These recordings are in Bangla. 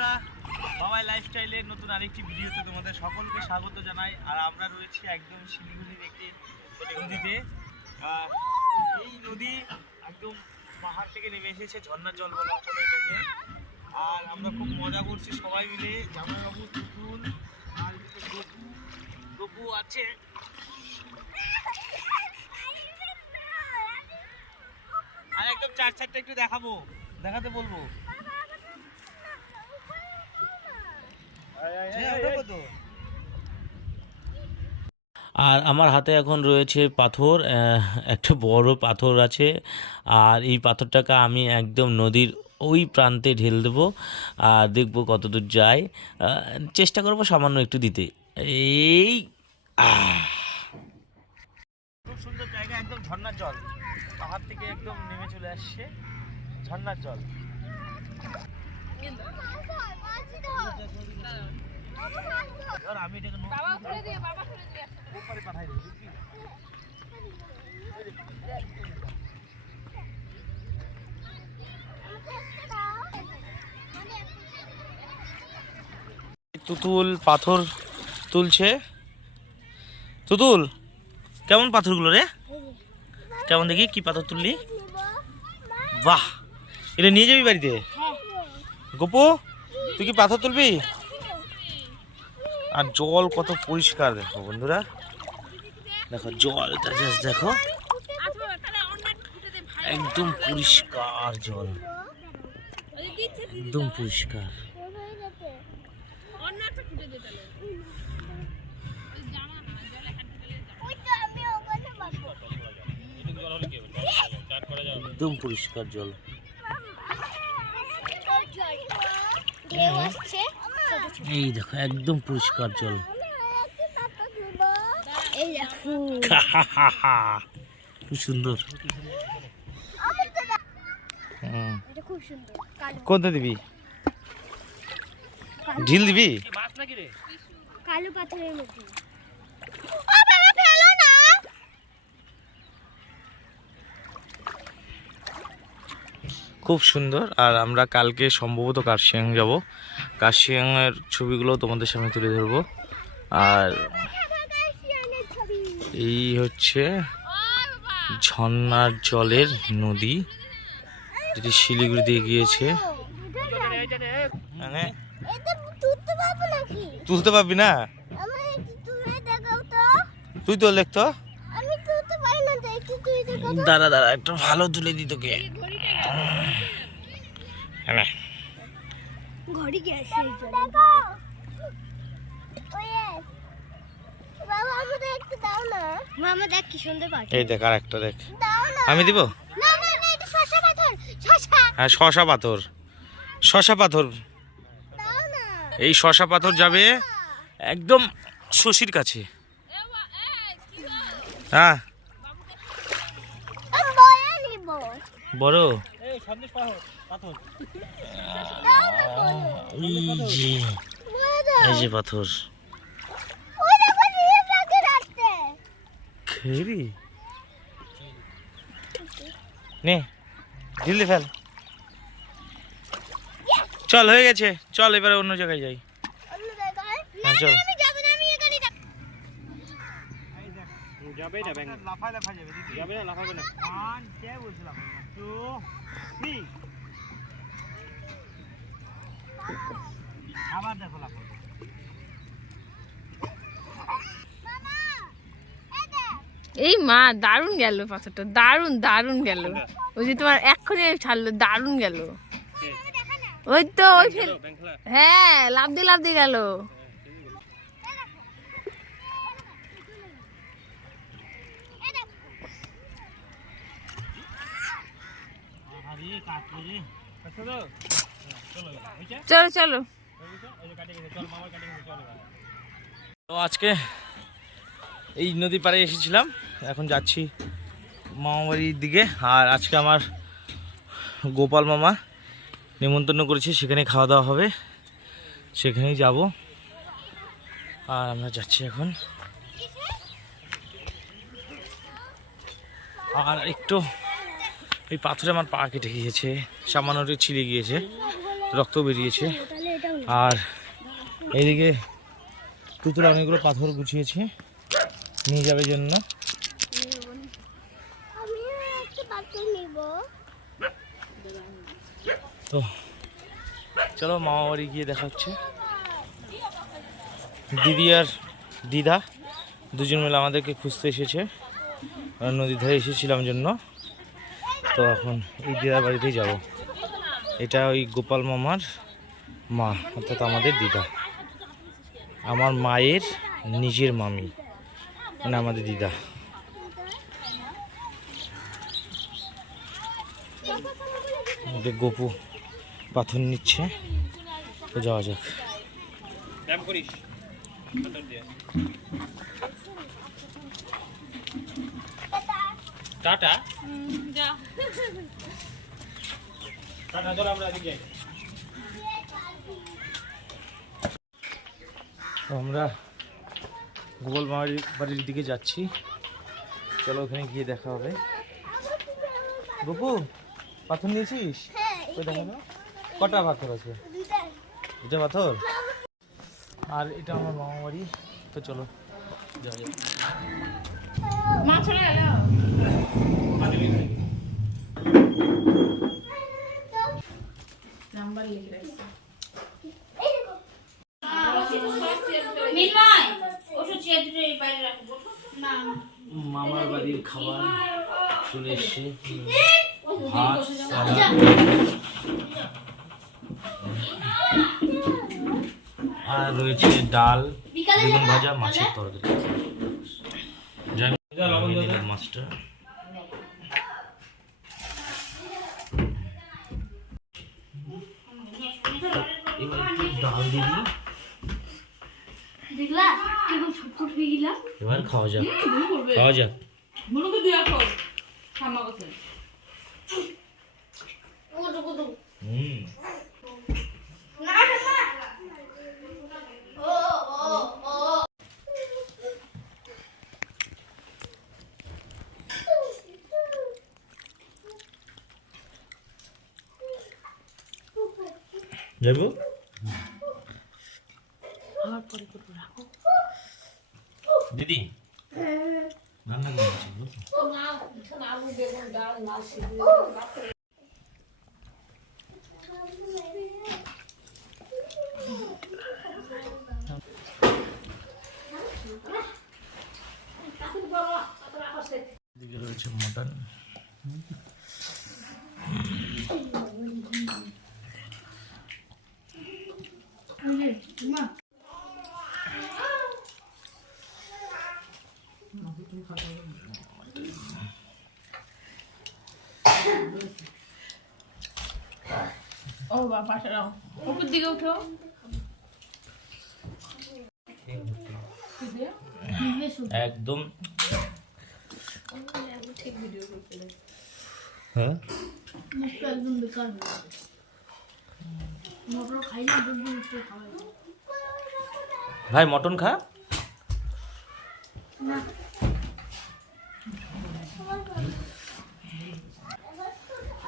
বন্ধুরা, বাবাই লাইফস্টাইলের নতুন আরেকটি ভিডিওতে তোমাদের সকলকে স্বাগত জানাই। আর আমরা রয়েছি একদম শিলিগুড়ির একটি নদীতে। এই নদী একদম পাহাড় থেকে নেমে এসেছে, ঝর্ণার জল বলা চলে এটাকে। আর আমরা খুব মজা করছি সবাই মিলে। জামাইবাবু, তুতুল আর গপু আছে। আর একদম চার চারটা একটু দেখাতে বলবো। আর আমার হাতে এখন রয়েছে পাথর, একটা বড় পাথর আছে। আর এই পাথরটাকে আমি একদম নদীর ওই প্রান্তে ঢেল দেবো আর দেখবো কতদূর যায়। চেষ্টা করবো সামান্য একটু দিতে। এই খুব সুন্দর জায়গা, একদম ঝর্ণার জল পাহাড় থেকে একদম নেমে চলে আসছে, ঝর্ণার জল। আমি এটাকে পাঠাই দেবো। তুতুল পাথর তুলছে। তুতুল, কেমন পাথরগুলো রে? কেমন দেখি, কি পাথর তুললি? বাহ, এটা নিয়ে যাবি বাড়িতে? গোপু, তুই কি পাথর তুলবি? আর জল কত পরিষ্কার দেখো বন্ধুরা, দেখো জলটা জাস্ট দেখো, একদম পরিষ্কার জল, একদম পরিষ্কার। একদম পরিষ্কার জল। এই দেখো একদম পরিষ্কার জল। খুব সুন্দর। কোনটা দিবি? ঢিল দিবি? কালো পাথরের মধ্যে। খুব সুন্দর। আর আমরা কালকে সম্ভবত কার্শিয়াং যাব। কার্শিয়াংয়ের ছবিগুলো তোমাদের সামনে তুলে ধরবো। আর এই হচ্ছে ঝর্ণার জলের নদী, যেটি শিলিগুড়ি দিয়ে গিয়েছে। মানে তুলতে পারবি না? তুই তো দেখতো। দাঁড়া দাঁড়া, একটু ভালো তুলে দি তোকে। এই দেখ, আর একটা দেখ, আমি দিব। হ্যাঁ, শশা পাথর, শশা পাথর। এই শশা পাথর যাবে একদম শশীর কাছে। হ্যাঁ, বড় এই যে পাথর খেরি নে, ঢিলে ফেল। চল, হয়ে গেছে, চল এবারে অন্য জায়গায় যাই। হ্যাঁ চল। আবার দেখো এই মা, দারুণ গেল পাথরটা, দারুণ দারুণ গেল। ওই যে তোমার এক্ষুনি ছাড়লো, দারুণ গেল। ওই তো ওই ফেল, হ্যাঁ লাফ দিয়ে গেল। চলো চলো। তো আজকে এই নদী পাড়ে এসেছিলাম, এখন যাচ্ছি মামাবাড়ির দিকে। আর আজকে আমার গোপাল মামা নিমন্ত্রণ করেছে, সেখানে খাওয়া দাওয়া হবে, সেখানেই যাব। আর আমরা যাচ্ছি এখন। আর একটু এই পাথরে আমার পা কেটে গিয়েছে, সামান্য ছিঁড়ে গিয়েছে, রক্ত বেরিয়েছে। আর এইদিকে তুতুরা অনেকগুলো পাথর গুছিয়েছে নিয়ে যাবে জন্য। তো চলো মামা বাড়ি গিয়ে দেখা হচ্ছে। দিদি আর দিদা দুজন মিলে আমাদেরকে খুঁজতে এসেছে, নদীর ধারে এসেছিলাম জন্য। তো এখন এই দিদার বাড়িতেই যাব। এটা ওই গোপাল মামার মা, অর্থাৎ আমাদের দিদা, আমার মায়ের নিজের মামি, মানে আমাদের দিদা। গোপু পাথর নিচ্ছে, তো যাওয়া যাক। টাটা টাটা, চলো আমরা এদিকে। আমরা গোপাল মামার বাড়ির দিকে যাচ্ছি, চলো ওখানে গিয়ে দেখা হবে। গোপু পাথর নিয়েছিস? ওই দেখো না, কটা পাথর আছে? দুটা পাথর। আর এটা আমার মামা বাড়ি, তো চলো যাওয়া যাক। মা চলে গেল। নাম্বার লিখে রাখছি। মামার বাড়ির খাবার চলে এসছে, ভাত, সালাদ, আর রয়েছে ডাল, বেগুন ভাজা, মাছের তরকারি। মাছটা এবার একটু ডাল দিবি, এবার খাওয়া যাক, খাওয়া যাক। যাবো দিদি, রান্না করছি। এদিকে রয়েছে মটন, ও বাবা, উপর দিকে উঠো। একদম হ্যাঁ, একদম বেকার মটর খাই না, ভাই মটন খা।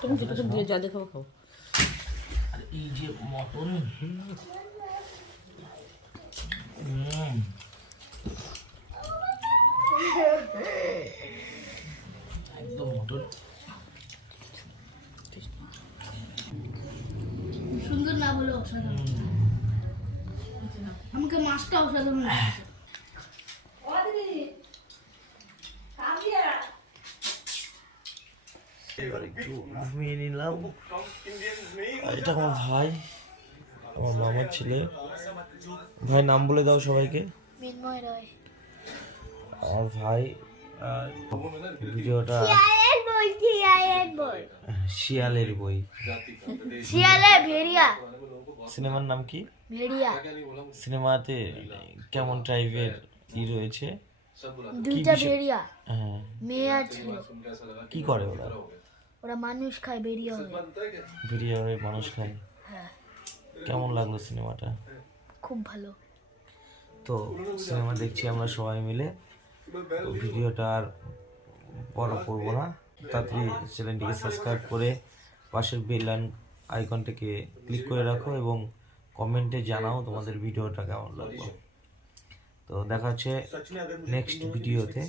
তুমি যেটুকু দিয়ে যা দেখাবো খাও। আর এই যে মটন, একদম মটন সুন্দর না বলে অসাধারণ। আমাকে মাছটা অসাধারণ লাগছে। ঘুমিয়ে নিলাম। এটা আমার ভাই, আমার মামার ছেলে। ভাই নাম বলে দাও সবাইকে। মিন্ময় রায়। আমার ভাই। ভিডিওটা শিয়ালের বই, শিয়ালের ভেড়িয়া। সিনেমার নাম কি? ভেড়িয়া। সিনেমাতে কেমন টাইপের রয়েছে? দুইটা ভেড়িয়া, হ্যাঁ, মেয়ে আর ছেলে। কি করে ওরা? ওরা মানুষ খায়, বেরিয়া হয়ে। বেরিয়ে হয়ে মানুষ খায়। হ্যাঁ। কেমন লাগলো সিনেমাটা? খুব ভালো। তো সিনেমা দেখছি আমরা সবাই মিলে। তো ভিডিওটা আর বড় করবো না, তাড়াতাড়ি চ্যানেলটিকে সাবস্ক্রাইব করে পাশের বেল আইকনটাকে ক্লিক করে রাখো এবং কমেন্টে জানাও তোমাদের ভিডিওটা কেমন লাগলো। তো দেখা হচ্ছে নেক্সট ভিডিওতে।